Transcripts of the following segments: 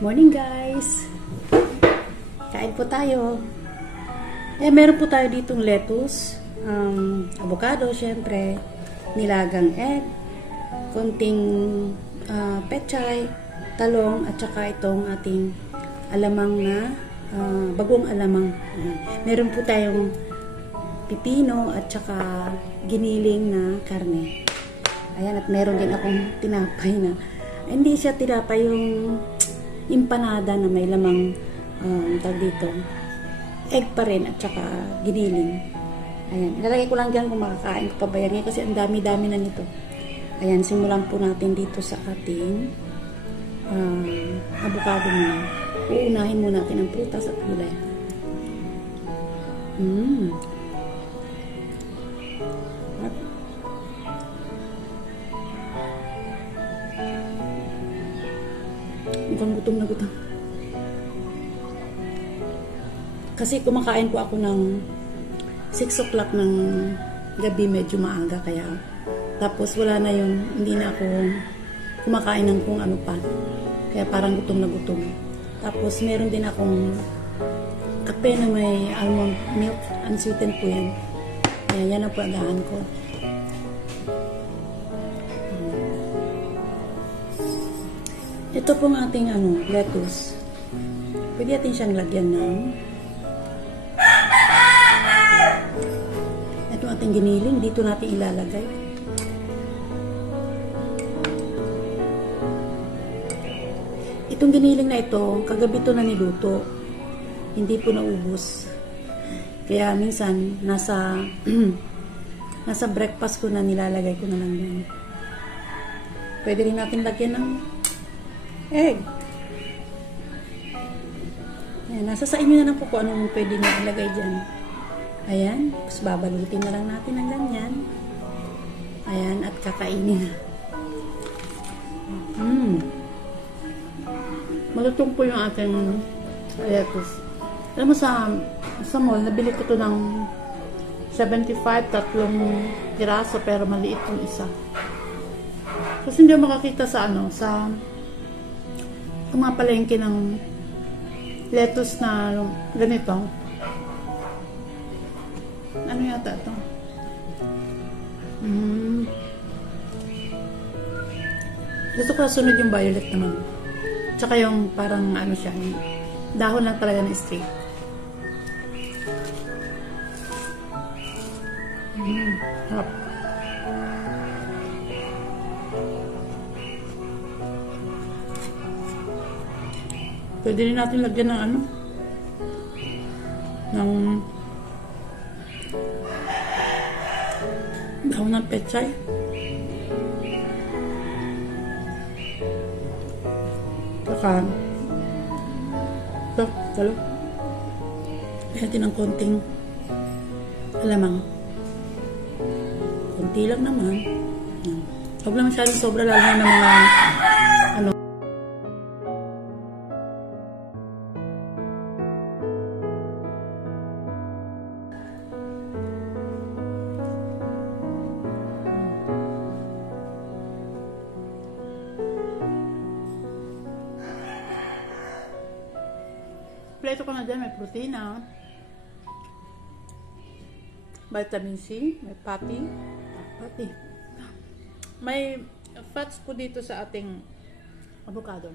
Morning guys! Kain po tayo. Meron po tayo ditong lettuce, avocado, syempre, nilagang egg, konting pechay, talong, at saka itong ating alamang na, bagong alamang. Meron po tayong pipino at saka giniling na karne. Ayan, at meron din akong tinapay na, hindi siya tinapay, yung empanada na may lamang tag dito, egg pa rin at saka giniling. Ayan, ilalagay ko lang dyan kung makakain ko pa ba yan kasi ang dami-dami na nito. Ayan, simulan po natin dito sa ating avocado muna. Uunahin muna natin ang prutas at gulay. Mukhang gutom na gutom. Kasi kumakain po ako ng 6 o'clock ng gabi, medyo maaga kaya. Tapos wala na yung, hindi na ako kumakain ng kung ano pa. Kaya parang gutom na gutom. Tapos meron din akong kape na may almond milk. Unsweetened po yan. Kaya yan ang pagahan ko. Ito pong ating lettuce. Pwede natin siyang lagyan ng ito ating giniling. Dito natin ilalagay. Itong giniling na ito, kagabi ito na niluto. Hindi po naubos. Kaya minsan, nasa breakfast ko na nilalagay ko na lang yan. Pwede rin natin lagyan ng egg. Ayan, nasa sa inyo na lang po kung anong pwede nyo ilagay dyan. Ayan, tapos babalutin na lang natin ng ganyan. Ayan, at kakainin na. Malutong po yung ating lettuce. Alam mo sa mall, nabili ko to ng 75, tatlong piraso, pero maliit yung isa. Kasi hindi makakita sa sa mga palengke ng lettuce na ganito. Ano yata ito? Gusto ko sunod yung violet naman. Tsaka yung parang siya, dahon lang talaga na straight. Harap. Pwede rin natin lagyan ng ng dahon ng pechay. Saka ito, talo. Lagyan natin ng konting alamang. Konti lang naman. Huwag lang masyadong sobra, lalo na ng mga pleto ko na dyan, may protina, vitamin C, may may fats po dito sa ating avocado.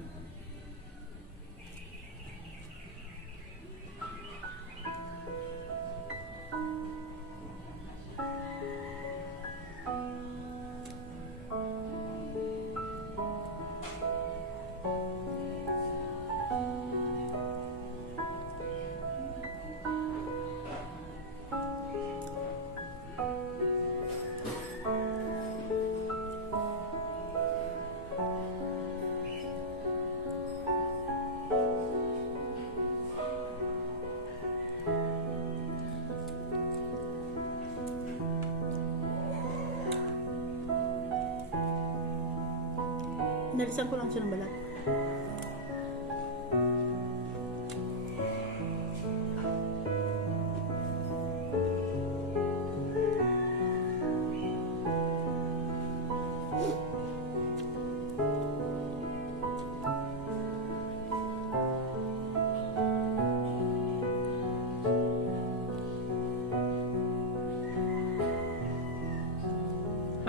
Nalisan ko lang siya ng balat.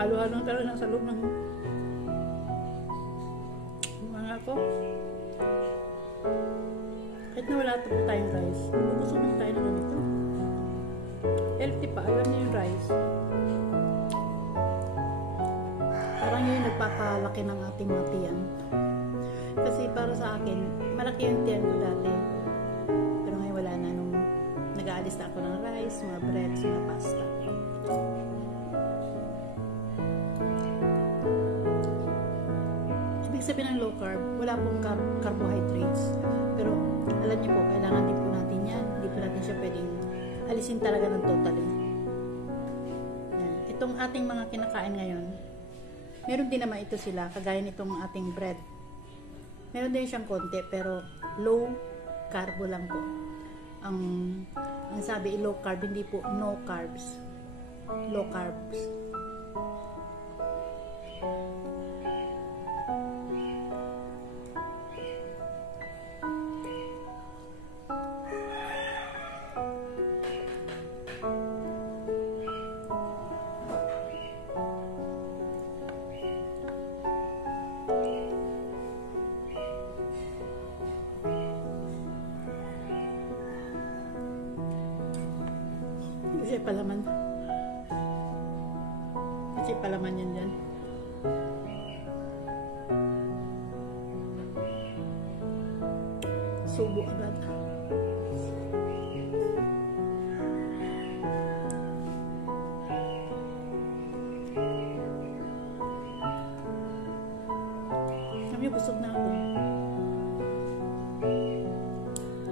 halo-halo talaga sa loob ng mga ko. Kahit na wala po tayong rice, bubusog lang tayo ng ganito. Healthy pa, alam niyo yung rice. Parang yun yung nagpapalaki ng ating mga tiyan. Kasi para sa akin, malaki yung tiyan ko dati. Pero ngayon wala na nung nag-aalis na ako ng rice, mga breads, mga pasta. Ibig sabihin ng low carb, wala pong carbohydrates. Pero alam niyo po, kailangan din po natin yan. Hindi po natin siya pwedeng alisin talaga ng totally. Yan. Itong ating mga kinakain ngayon, meron din naman ito sila, kagaya nitong ating bread. Meron din siyang konti, pero low carbo lang po. Ang sabi, low carb, hindi po no carbs. Low carbs. Kasi palaman. Kasi palaman yan dyan. Subo agad. Kami busog na ako.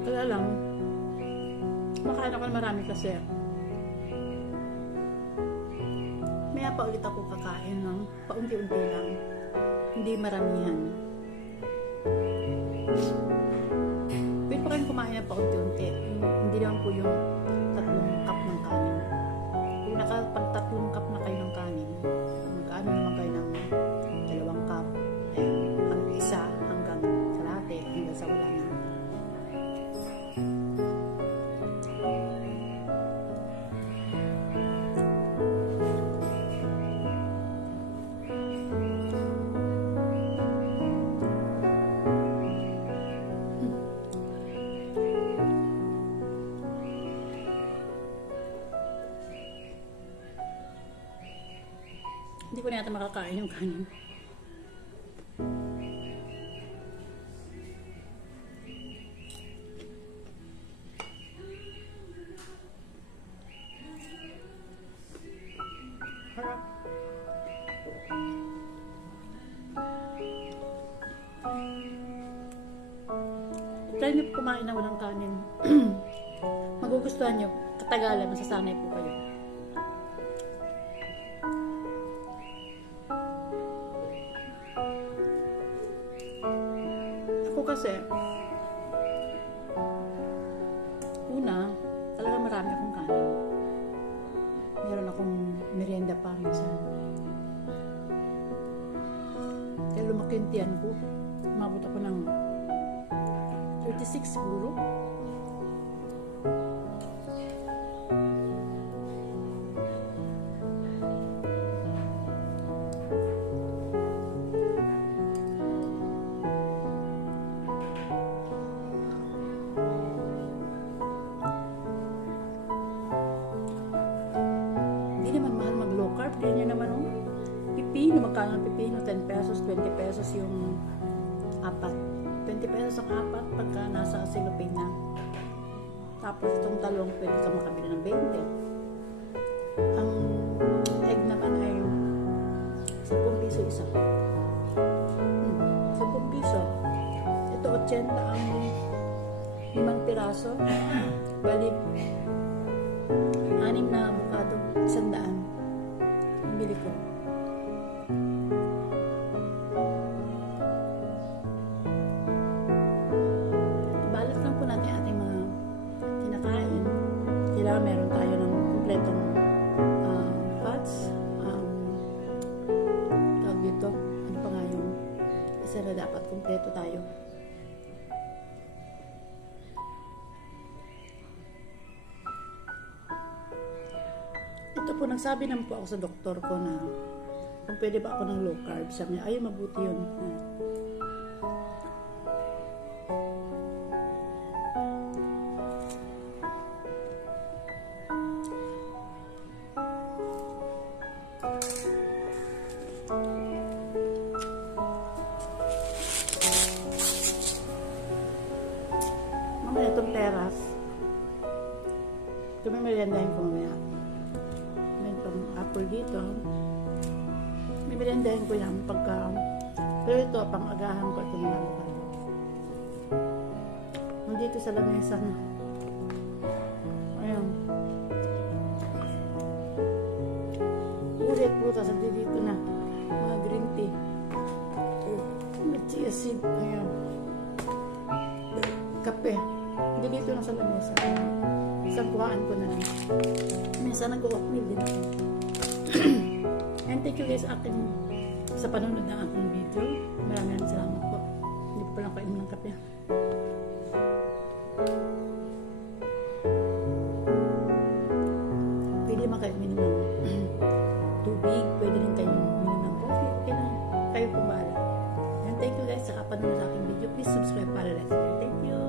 Kaya lang, makain ako ng marami kasi maya pa ulit ako kakain ng paunti-unti lang, hindi maramihan. Pwede pa kayong kumain ng paunti-unti, hindi naman po yung 3 cup ng kanin. Kung nakapag 3 cup na kayo ng kanin, magkaano naman kayo ng 2 cup, ang isa hanggang kalahati, hanggang sa wala na. Hindi ko na yata makakain yung kanin. Harap. Try niyo kumain na walang kanin. Magugustuhan niyo. Katagalan, masasanay po kayo. Kasi una, talaga marami akong kanin. Meron akong merienda pa minsan. Kaya lumaki yung tiyan ko. Umabot ako ng 36 siguro. Ganyan naman o. Pipino, magkano ng pipino? 10 pesos, 20 pesos yung 4. 20 pesos ang 4 pagka nasa silopin na. Tapos itong talong, pwede ka makabili ng 20. Ang egg naman ay 10 piso isa. 10 piso. Ito 80 ang 5 piraso. Bali, 6 na avocado, 100. Bili ko. Ibalot lang po natin ating mga kinakain. Kailangan meron tayo ng kompletong fats. Tawag dito. Ano pa nga yung isa na dapat kompleto tayo. Ito po, nagsabi naman po ako sa doktor ko na kung pwede ba ako ng low carb. Sabi niya, ay, mabuti yun. Mamaya itong teras. Ito may meriendahin ko mamaya. May pang apple dito. May meriendahin ko yan pagka... Pero ito, pang agahan ko ito mga lokal. Nandito sa lamesa na. Ayan. Ulit prutas, dito na. Mga green tea. May chia seed. Ayan. Kape. Hindi dito na sa lamesa. Isang kuhaan ko na lang. Minsan nag-walkmeal din ako. And thank you guys sa panunod ng aking video. Maraming salamat po. Hindi ko palang kainom ng kape. Pwede makainom ng tubig. Pwede rin kayong minom ng coffee. Okay na. Kayo po bahala. And thank you guys sa panunod ng aking video. Please subscribe para like. Thank you.